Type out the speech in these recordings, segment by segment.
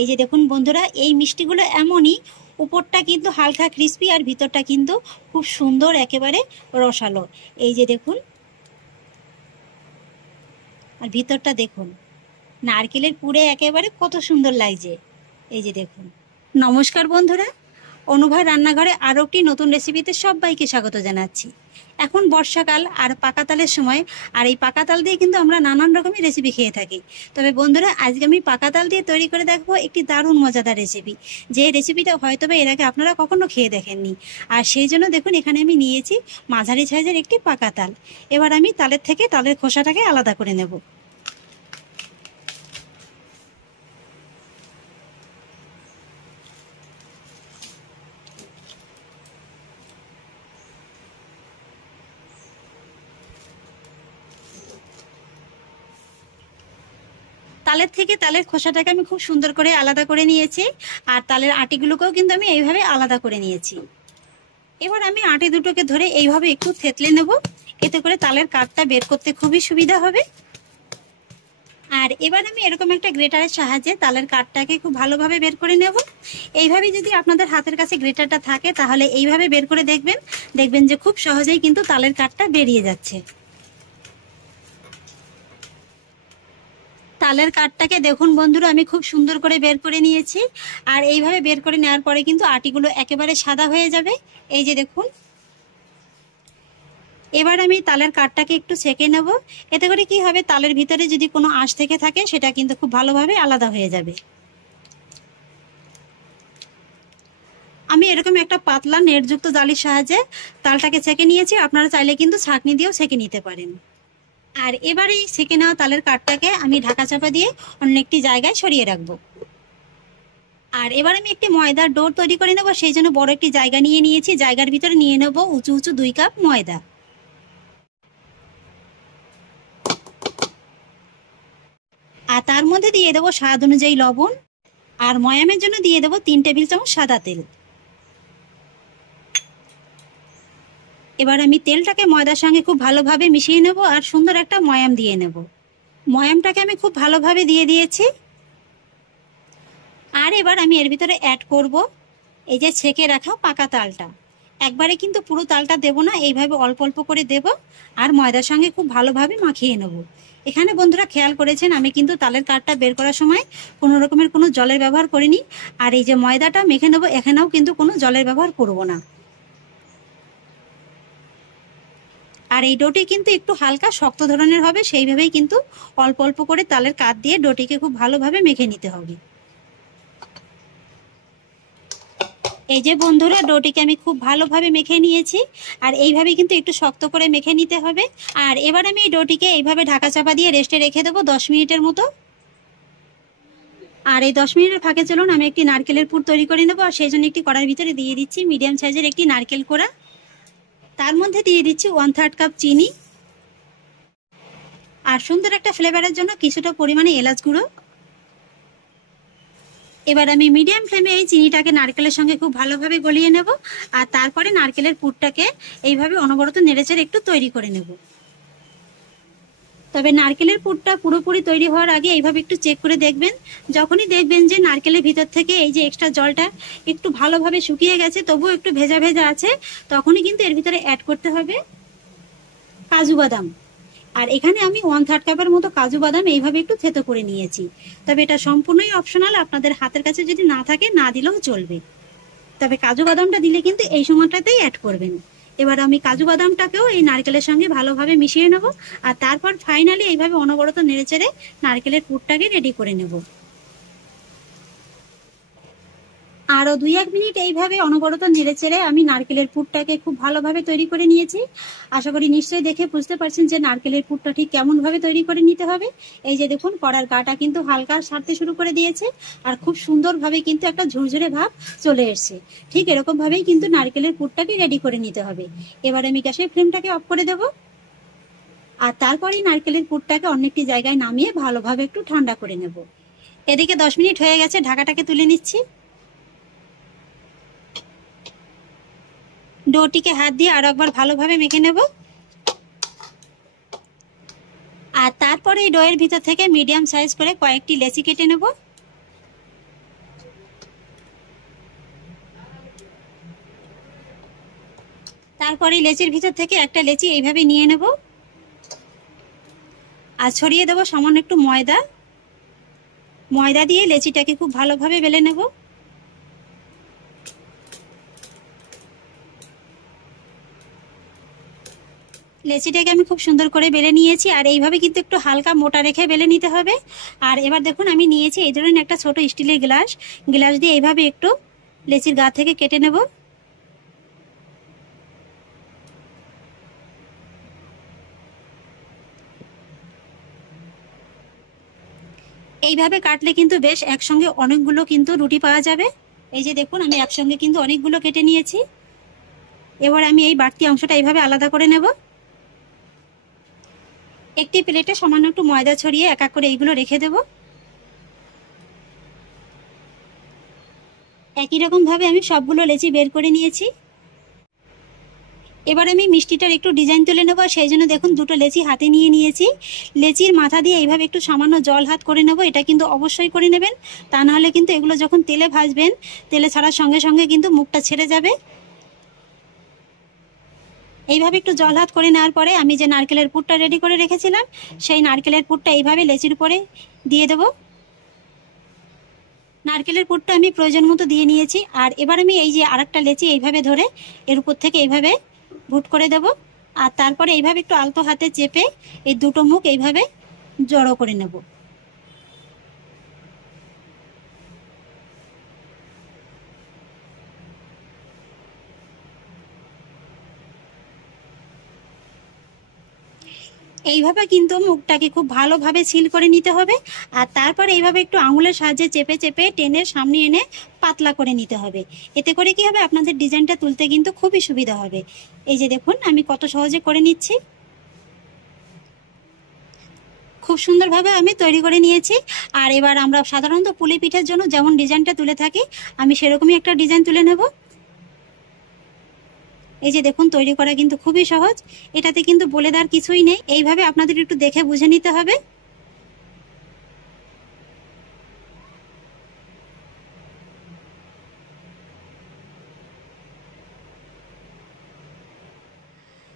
এই যে দেখুন বন্ধুরা, এই মিষ্টিগুলো এমনই, উপরটা কিন্তু হালকা ক্রিস্পি আর ভিতরটা কিন্তু খুব সুন্দর একেবারে রসালো। এই যে দেখুন, আর ভিতরটা দেখুন নারকেলের পুরে একেবারে কত সুন্দর লাগছে। এই যে দেখুন। নমস্কার বন্ধুরা, অনুভা রান্নাঘরে আরও একটি নতুন রেসিপিতে সবাইকে স্বাগত জানাচ্ছি। এখন বর্ষাকাল আর পাকা তালের সময়, আর এই পাকা তাল দিয়ে কিন্তু আমরা নানান রকমের রেসিপি খেয়ে থাকি। তবে বন্ধুরা, আজকে আমি পাকা তাল দিয়ে তৈরি করে দেখবো একটি দারুণ মজাদার রেসিপি, যে রেসিপিটা হয়তো এর আগে আপনারা কখনো খেয়ে দেখেননি। আর সেই জন্য দেখুন, এখানে আমি নিয়েছি মাঝারি সাইজের একটি পাকা তাল। এবার আমি তালের থেকে তালের খোসাটাকে আলাদা করে নেব। তালের থেকে তালের খোসাটাকে আমি খুব সুন্দর করে আলাদা করে নিয়েছি, আর তালের আটিগুলোকেও কিন্তু আমি এইভাবে আলাদা করে নিয়েছি। এবার আমি আটি দুটোকে ধরে এইভাবে একটু থেতলে নেব, এতে করে তালের কাঠটা বের করতে খুবই সুবিধা হবে। আর এবার আমি এরকম একটা গ্রেটারের সাহায্যে তালের কাঠটাকে খুব ভালোভাবে বের করে নেব। এইভাবে যদি আপনাদের হাতের কাছে গ্রেটারটা থাকে, তাহলে এইভাবে বের করে দেখবেন যে খুব সহজেই কিন্তু তালের কাঠটা বেরিয়ে যাচ্ছে। তালের কাঠটাকে দেখুন বন্ধুরা, আমি খুব সুন্দর করে বের করে নিয়েছি। আর এইভাবে বের করে নেওয়ার পরে কিন্তু আটিগুলো একেবারে সাদা হয়ে যাবে। এই যে দেখুন। এবার আমি তালের কাঠটাকে একটু ছেঁকে নেব, এতে করে কি হবে, তালের ভিতরে যদি কোনো আঁশ থেকে থাকে সেটা কিন্তু খুব ভালোভাবে আলাদা হয়ে যাবে। আমি এরকম একটা পাতলা নেটযুক্ত জালির সাহায্যে তালটাকে ছেঁকে নিয়েছি, আপনারা চাইলে কিন্তু ছাঁকনি দিয়েও ছেঁকে নিতে পারেন। আর এবার এই ছেঁকে নেওয়া তালের কাঠটাকে আমি ঢাকা চাপা দিয়ে অন্য একটি জায়গায় সরিয়ে রাখবো। আর এবার আমি একটি ময়দার ডো তৈরি করে নেব, সেই জন্য বড় একটি জায়গা নিয়ে নিয়েছি। জায়গার ভিতরে নিয়ে নেব উঁচু উঁচু 2 কাপ ময়দা। আর তার মধ্যে দিয়ে দেবো স্বাদ অনুযায়ী লবণ, আর ময়ামের জন্য দিয়ে দেবো 3 টেবিল চামচ সাদা তেল। এবার আমি তেলটাকে ময়দার সঙ্গে খুব ভালোভাবে মিশিয়ে নেব, আর সুন্দর একটা ময়াম দিয়ে নেব। ময়ামটাকে আমি খুব ভালোভাবে দিয়ে দিয়েছি। আর এবার আমি এর ভিতরে অ্যাড করব এই যে ছেঁকে রাখা পাকা তালটা। একবারে কিন্তু পুরো তালটা দেব না, এইভাবে অল্প অল্প করে দেব, আর ময়দার সঙ্গে খুব ভালোভাবে মাখিয়ে নেব। এখানে বন্ধুরা খেয়াল করেছেন, আমি কিন্তু তালের কাঠটা বের করার সময় কোনো রকমের কোনো জলের ব্যবহার করিনি। আর এই যে ময়দাটা মেখে নেব, এখানেও কিন্তু কোনো জলের ব্যবহার করব না। আর এই ডোটি কিন্তু একটু হালকা শক্ত ধরনের হবে, সেইভাবেই কিন্তু অল্প অল্প করে তালের কাঠ দিয়ে ডোটিকে খুব ভালোভাবে মেখে নিতে হবে। এই যে বন্ধুরা, ডোটিকে আমি খুব ভালোভাবে মেখে নিয়েছি, আর এইভাবে কিন্তু একটু শক্ত করে মেখে নিতে হবে। আর এবার আমি এই ডোটিকে এইভাবে ঢাকা চাপা দিয়ে রেস্টে রেখে দেবো 10 মিনিটের মতো। আর এই 10 মিনিটের ফাঁকে চলুন আমি একটি নারকেলের পুর তৈরি করে নেবো। আর সেই জন্য একটি কড়াইয়ের ভিতরে দিয়ে দিচ্ছি মিডিয়াম সাইজের একটি নারকেল কোড়া। তার মধ্যে দিয়ে দিচ্ছি 1/3 কাপ চিনি, আর সুন্দর একটা ফ্লেভারের জন্য কিছুটা পরিমাণে এলাচ গুঁড়ো। এবার আমি মিডিয়াম ফ্লেমে এই চিনিটাকে নারকেলের সঙ্গে খুব ভালোভাবে গলিয়ে নেব, আর তারপরে নারকেলের পুরটাকে এইভাবে অনবরত নেড়েচেড়ে একটু তৈরি করে নেব। তবে নারকেলের পুরটা পুরোপুরি তৈরি হওয়ার আগে এইভাবে একটু চেক করে দেখবেন। যখনই দেখবেন যে নারকেলের ভিতর থেকে এই যে এক্সট্রা জলটা একটু ভালোভাবে শুকিয়ে গেছে, তবুও একটু ভেজা ভেজা আছে, তখনই কিন্তু এর ভিতরে অ্যাড করতে হবে কাজু বাদাম। আর এখানে আমি 1/3 কাপের মতো কাজু বাদাম এইভাবে একটু থেতো করে নিয়েছি। তবে এটা সম্পূর্ণই অপশনাল, আপনাদের হাতের কাছে যদি না থাকে না দিলেও চলবে। তবে কাজু বাদামটা দিলে কিন্তু এই সময়টাতেই অ্যাড করবেন। এবার আমি কাজু বাদামটাকেও এই নারকেলের সঙ্গে ভালোভাবে মিশিয়ে নেব, আর তারপর ফাইনালি এইভাবে অনবরত নেড়েচেড়ে নারকেলের পুরটাকে রেডি করে নেব। আরও 2-1 মিনিট এইভাবে অনবরত নেড়েচেড়ে আমি নারকেলের পুরটাকে খুব ভালোভাবে তৈরি করে নিয়েছি। আশা করি নিশ্চয়ই দেখে বুঝতে পারছেন যে নারকেলের পুরটা ঠিক কেমনভাবে তৈরি করে নিতে হবে। এই যে দেখুন, কড়ার গাটা কিন্তু হালকা সারতে শুরু করে দিয়েছে, আর খুব সুন্দরভাবে কিন্তু একটা ঝুরঝুরে ভাব চলে এসছে। ঠিক এরকমভাবেই কিন্তু নারকেলের পুরটাকে রেডি করে নিতে হবে। এবার আমি গ্যাসের ফ্লেমটাকে অফ করে দেবো, আর তারপরেই নারকেলের পুরটাকে অন্য একটি জায়গায় নামিয়ে ভালোভাবে একটু ঠান্ডা করে নেব। এদিকে 10 মিনিট হয়ে গেছে, ঢাকাটাকে তুলে নিচ্ছি। ডোটিকে হাত দিয়ে আরো একবার ভালোভাবে মেখে নেব, আর তারপরে এই ডোয়ের ভিতর থেকে মিডিয়াম সাইজ করে কয়েকটি লেচি কেটে নেব। তারপরে লেচির ভিতর থেকে একটা লেচি এইভাবে নিয়ে নেব আর ছড়িয়ে দেবো সামান্য একটু ময়দা। ময়দা দিয়ে লেচিটাকে খুব ভালোভাবে বেলে নেব। লেচিটাকে আমি খুব সুন্দর করে বেলে নিয়েছি আর এইভাবে কিন্তু একটু হালকা মোটা রেখে বেলে নিতে হবে। আর এবার দেখুন আমি নিয়েছি এই ধরনের একটা ছোট স্টিলের গ্লাস দিয়ে এইভাবে একটু লেচির গা থেকে কেটে নেব। এইভাবে কাটলে কিন্তু বেশ একসঙ্গে অনেকগুলো কিন্তু রুটি পাওয়া যাবে। এই যে দেখুন আমি একসঙ্গে কিন্তু অনেকগুলো কেটে নিয়েছি। এবার আমি এই বাড়তি অংশটা এইভাবে আলাদা করে নেব। একটি প্লেটে সামান্য একটু ময়দা ছড়িয়ে এক এক করে এইগুলো রেখে দেব। একই রকম ভাবে আমি সবগুলো লেচি বের করে নিয়েছি। এবার আমি মিষ্টিটার একটু ডিজাইন তুলে নেব, সেই জন্য দেখুন দুটো লেচি হাতে নিয়ে নিয়েছি। লেচির মাথা দিয়ে এইভাবে একটু সামান্য জল হাত করে নেব। এটা কিন্তু অবশ্যই করে নেবেন, তা নাহলে কিন্তু এগুলো যখন তেলে ভাজবেন, তেলে ছাড়ার সঙ্গে সঙ্গে কিন্তু মুখটা ছেড়ে যাবে। এইভাবে একটু জল হাত করে নেওয়ার পরে আমি যে নারকেলের পুরটা রেডি করে রেখেছিলাম, সেই নারকেলের পুরটা এইভাবে লেচির উপরে দিয়ে দেব। নারকেলের পুরটা আমি প্রয়োজন মতো দিয়ে নিয়েছি। আর এবার আমি এই যে আরেকটা লেচি এইভাবে ধরে এর উপর থেকে এইভাবে ভুট করে দেব। আর তারপরে এইভাবে একটু আলতো হাতে চেপে এই দুটো মুখ এইভাবে জড়ো করে নেব। এইভাবে কিন্তু মুখটাকে খুব ভালোভাবে সিল করে নিতে হবে। আর তারপর এইভাবে একটু আঙুলের সাহায্যে চেপে চেপে টেনে সামনে এনে পাতলা করে নিতে হবে। এতে করে কি হবে, আপনাদের ডিজাইনটা তুলতে কিন্তু খুবই সুবিধা হবে। এই যে দেখুন আমি কত সহজে করে নিচ্ছি। খুব সুন্দরভাবে আমি তৈরি করে নিয়েছি। আর এবার আমরা সাধারণত পুলি পিঠার জন্য যেমন ডিজাইনটা তুলে থাকি, আমি সেরকমই একটা ডিজাইন তুলে নেব। এই যে দেখুন তৈরি করা কিন্তু খুবই সহজ, এটাতে কিন্তু বলে দেওয়ার কিছুই নেই। এইভাবে আপনাদের একটু দেখে বুঝে নিতে হবে।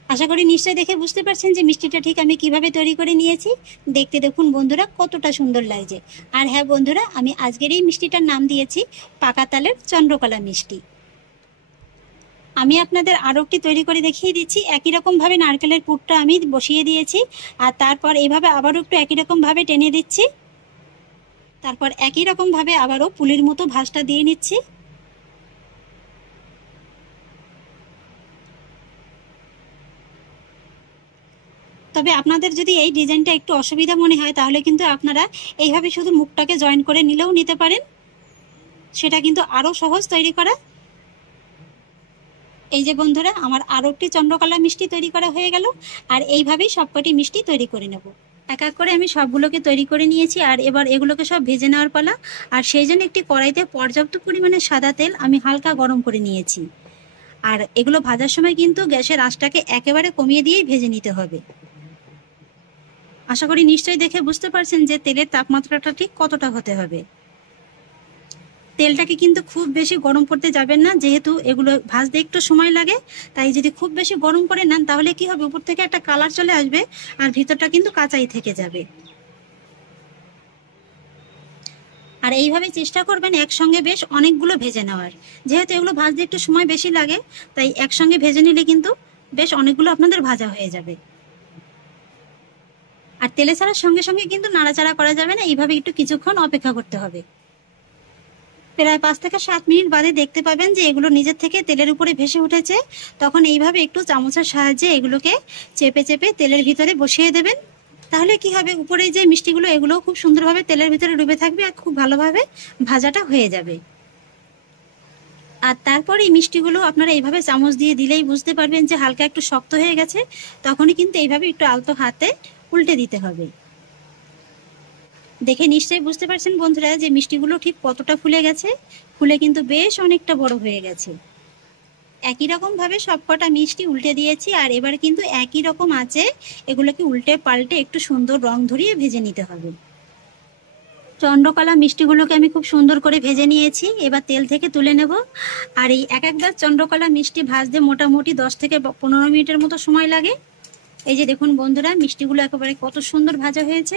আশা করি নিশ্চয়ই দেখে বুঝতে পারছেন যে মিষ্টিটা ঠিক আমি কিভাবে তৈরি করে নিয়েছি। দেখতে দেখুন বন্ধুরা কতটা সুন্দর লাগছে। আর হ্যাঁ বন্ধুরা, আমি আজকের এই মিষ্টিটার নাম দিয়েছি পাকা তালের চন্দ্রকলা মিষ্টি। আমি আপনাদের আরও একটি তৈরি করে দেখিয়ে দিচ্ছি। একই রকমভাবে নারকেলের পুরটা আমি বসিয়ে দিয়েছি আর তারপর এইভাবে আবারও একটু একই রকমভাবে টেনে দিচ্ছি। তারপর একই রকমভাবে আবারও পুলির মতো ভাঁজটা দিয়ে নিচ্ছি। তবে আপনাদের যদি এই ডিজাইনটা একটু অসুবিধা মনে হয়, তাহলে কিন্তু আপনারা এইভাবে শুধু মুখটাকে জয়েন করে নিলেও নিতে পারেন, সেটা কিন্তু আরও সহজ তৈরি করা। এই যে বন্ধুরা আমার আরও একটি চন্দ্রকলা মিষ্টি তৈরি করা হয়ে গেল। আর এইভাবেই সবকটি মিষ্টি তৈরি করে নেব। এক এক করে আমি সবগুলোকে তৈরি করে নিয়েছি। আর এবার এগুলোকে সব ভেজে নেওয়ার পালা। আর সেই জন্য একটি কড়াইতে পর্যাপ্ত পরিমাণে সাদা তেল আমি হালকা গরম করে নিয়েছি। আর এগুলো ভাজার সময় কিন্তু গ্যাসের আঁচটাকে একেবারে কমিয়ে দিয়েই ভেজে নিতে হবে। আশা করি নিশ্চয়ই দেখে বুঝতে পারছেন যে তেলের তাপমাত্রাটা ঠিক কতটা হতে হবে। তেলটাকে কিন্তু খুব বেশি গরম করতে যাবেন না, যেহেতু এগুলো ভাজতে একটু সময় লাগে। তাই যদি খুব বেশি গরম করে নেন, তাহলে কি হবে, উপর থেকে একটা কালার চলে আসবে আর ভিতরটা কিন্তু কাঁচাই থেকে যাবে। আর এইভাবে চেষ্টা করবেন একসঙ্গে বেশ অনেকগুলো ভেজে নেওয়ার। যেহেতু এগুলো ভাজতে একটু সময় বেশি লাগে, তাই একসঙ্গে ভেজে নিলে কিন্তু বেশ অনেকগুলো আপনাদের ভাজা হয়ে যাবে। আর তেলে ছাড়ার সঙ্গে সঙ্গে কিন্তু নাড়াচাড়া করা যাবে না, এইভাবে একটু কিছুক্ষণ অপেক্ষা করতে হবে। প্রায় 5 থেকে 7 মিনিট বাদে দেখতে পাবেন যে এগুলো নিজের থেকে তেলের উপরে ভেসে উঠেছে। তখন এইভাবে একটু চামচের সাহায্যে এগুলোকে চেপে চেপে তেলের ভিতরে বসিয়ে দেবেন। তাহলে কি হবে, উপরে যে মিষ্টিগুলো এগুলো খুব সুন্দরভাবে তেলের ভিতরে ডুবে থাকবে আর খুব ভালোভাবে ভাজাটা হয়ে যাবে। আর তারপর এই মিষ্টিগুলো আপনারা এইভাবে চামচ দিয়ে দিলেই বুঝতে পারবেন যে হালকা একটু শক্ত হয়ে গেছে। তখনই কিন্তু এইভাবে একটু আলতো হাতে উল্টে দিতে হবে। দেখে নিশ্চয়ই বুঝতে পারছেন বন্ধুরা যে মিষ্টিগুলো ঠিক কতটা ফুলে গেছে। ফুলে কিন্তু বেশ অনেকটা বড় হয়ে গেছে। একই রকম ভাবে সবকটা মিষ্টি উল্টে দিয়েছি। আর এবার কিন্তু একই রকম আছে, এগুলোকে উল্টে পাল্টে একটু সুন্দর রং ধরিয়ে ভেজে নিতে হবে। চন্দ্রকলা মিষ্টিগুলোকে আমি খুব সুন্দর করে ভেজে নিয়েছি, এবার তেল থেকে তুলে নেব। আর এই এক একবার চন্দ্রকলা মিষ্টি ভাজতে মোটামুটি 10 থেকে 15 মিনিটের মতো সময় লাগে। এই যে দেখুন বন্ধুরা, মিষ্টিগুলো একেবারে কত সুন্দর ভাজা হয়েছে।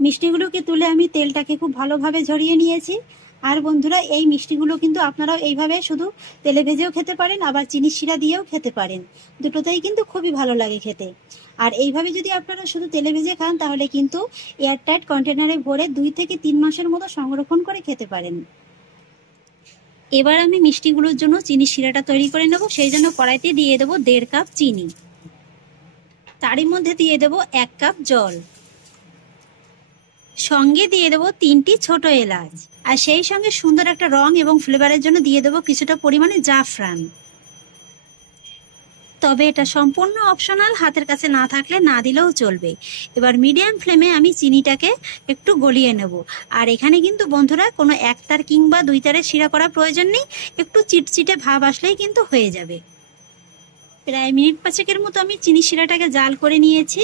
মিষ্টিগুলোকে তুলে আমি তেলটাকে খুব ভালোভাবে ঝরিয়ে নিয়েছি। আর বন্ধুরা, এই মিষ্টিগুলো কিন্তু আপনারাও এইভাবে শুধু তেলে ভেজেও খেতে পারেন, আবার চিনি শিরা দিয়েও খেতে পারেন, দুটোতেই কিন্তু খুবই ভালো লাগে খেতে। আর এইভাবে যদি আপনারা শুধু তেলে ভেজে খান তাহলে কিন্তু এয়ারটাইট কন্টেনারে ভরে 2 থেকে 3 মাসের মতো সংরক্ষণ করে খেতে পারেন। এবার আমি মিষ্টিগুলোর জন্য চিনি শিরাটা তৈরি করে নেব। সেই জন্য কড়াইতে দিয়ে দেবো 1.5 কাপ চিনি, তারই মধ্যে দিয়ে দেবো 1 কাপ জল, সঙ্গে দিয়ে দেবো 3টি ছোট এলাচ, আর সেই সঙ্গে সুন্দর একটা রং এবং ফ্লেভারের জন্য দিয়ে দেবো কিছুটা পরিমাণে জাফরান। তবে এটা সম্পূর্ণ অপশনাল, হাতের কাছে না থাকলে না দিলেও চলবে। এবার মিডিয়াম ফ্লেমে আমি চিনিটাকে একটু গলিয়ে নেব। আর এখানে কিন্তু বন্ধুরা কোনো 1 তার কিংবা 2 তারের শিরা করার প্রয়োজন নেই, একটু চিটচিটে ভাব আসলেই কিন্তু হয়ে যাবে। প্রায় মিনিট 5 মতো আমি চিনি শিরাটাকে জাল করে নিয়েছি।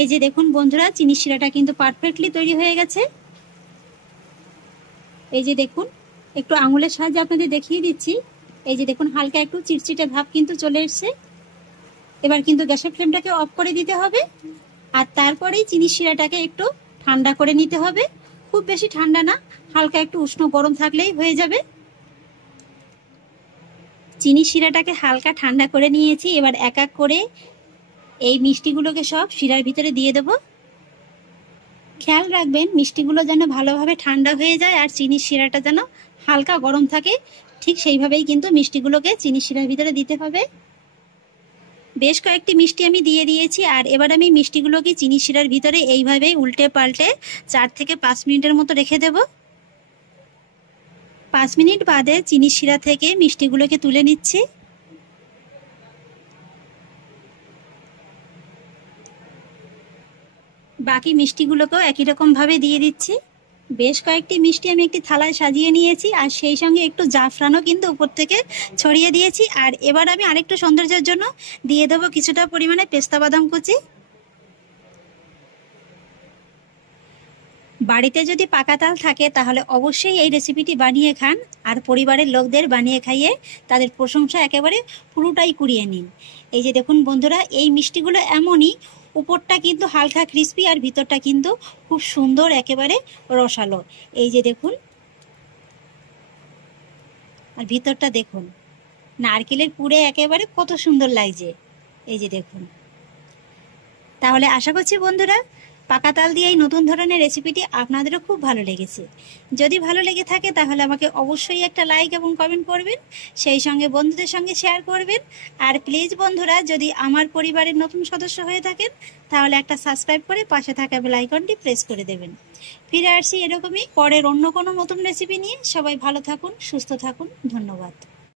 এই যে দেখুন বন্ধুরা, চিনি শিরাটা কিন্তু পারফেক্টলি তৈরি হয়ে গেছে। এই যে দেখুন, একটু আঙুলের সাহায্যে আপনাদের দেখিয়ে দিচ্ছি। এই যে দেখুন, হালকা একটু চিটচিটে ভাব কিন্তু চলে এসছে। এবার কিন্তু গ্যাসের ফ্লেমটাকে অফ করে দিতে হবে, আর তারপরেই চিনি শিরাটাকে একটু ঠান্ডা করে নিতে হবে। খুব বেশি ঠান্ডা না, হালকা একটু উষ্ণ গরম থাকলেই হয়ে যাবে। চিনি শিরাটাকে হালকা ঠান্ডা করে নিয়েছি। এবার এক এক করে এই মিষ্টিগুলোকে সব শিরার ভিতরে দিয়ে দেব। খেয়াল রাখবেন মিষ্টিগুলো যেন ভালোভাবে ঠান্ডা হয়ে যায় আর চিনি শিরাটা যেন হালকা গরম থাকে, ঠিক সেইভাবেই কিন্তু মিষ্টিগুলোকে চিনি শিরার ভিতরে দিতে হবে। বেশ কয়েকটি মিষ্টি আমি দিয়ে দিয়েছি। আর এবার আমি মিষ্টিগুলোকে চিনি শিরার ভিতরে এইভাবেই উল্টে পাল্টে 4 থেকে 5 মিনিটের মতো রেখে দেব। 5 মিনিট বাদে চিনি শিরা থেকে মিষ্টিগুলোকে তুলে নিচ্ছি। বাকি মিষ্টিগুলোকেও একই রকম ভাবে দিয়ে দিচ্ছি। বেশ কয়েকটি মিষ্টি আমি একটি থালায় সাজিয়ে নিয়েছি, আর সেই সঙ্গে একটু জাফরানও কিন্তু উপর থেকে ছড়িয়ে দিয়েছি। আর এবার আমি আরেকটু সৌন্দর্যের জন্য দিয়ে দেবো কিছুটা পরিমাণে পেস্তা বাদাম কুচি। বাড়িতে যদি পাকা তাল থাকে তাহলে অবশ্যই এই রেসিপিটি বানিয়ে খান, আর পরিবারের লোকদের বানিয়ে খাইয়ে তাদের প্রশংসা একেবারে পুরোটাই কুড়িয়ে নিন। এই যে দেখুন বন্ধুরা, এই মিষ্টিগুলো এমনই, উপরটা কিন্তু হালকা ক্রিস্পি আর ভিতরটা কিন্তু খুব সুন্দর একেবারে রসালো। এই যে দেখুন, আর ভিতরটা দেখুন, নারকেলের পুরে একেবারে কত সুন্দর লাগছে। এই যে দেখুন। তাহলে আশা করছি বন্ধুরা, পাকা তাল দিয়ে এই নতুন ধরনের রেসিপিটি আপনাদেরও খুব ভালো লেগেছে। যদি ভালো লেগে থাকে তাহলে আমাকে অবশ্যই একটা লাইক এবং কমেন্ট করবেন, সেই সঙ্গে বন্ধুদের সঙ্গে শেয়ার করবেন। আর প্লিজ বন্ধুরা, যদি আমার পরিবারের নতুন সদস্য হয়ে থাকেন তাহলে একটা সাবস্ক্রাইব করে পাশে থাকা বেল আইকনটি প্রেস করে দেবেন। ফিরে আসছি এরকমই পরের অন্য কোনো নতুন রেসিপি নিয়ে। সবাই ভালো থাকুন, সুস্থ থাকুন, ধন্যবাদ।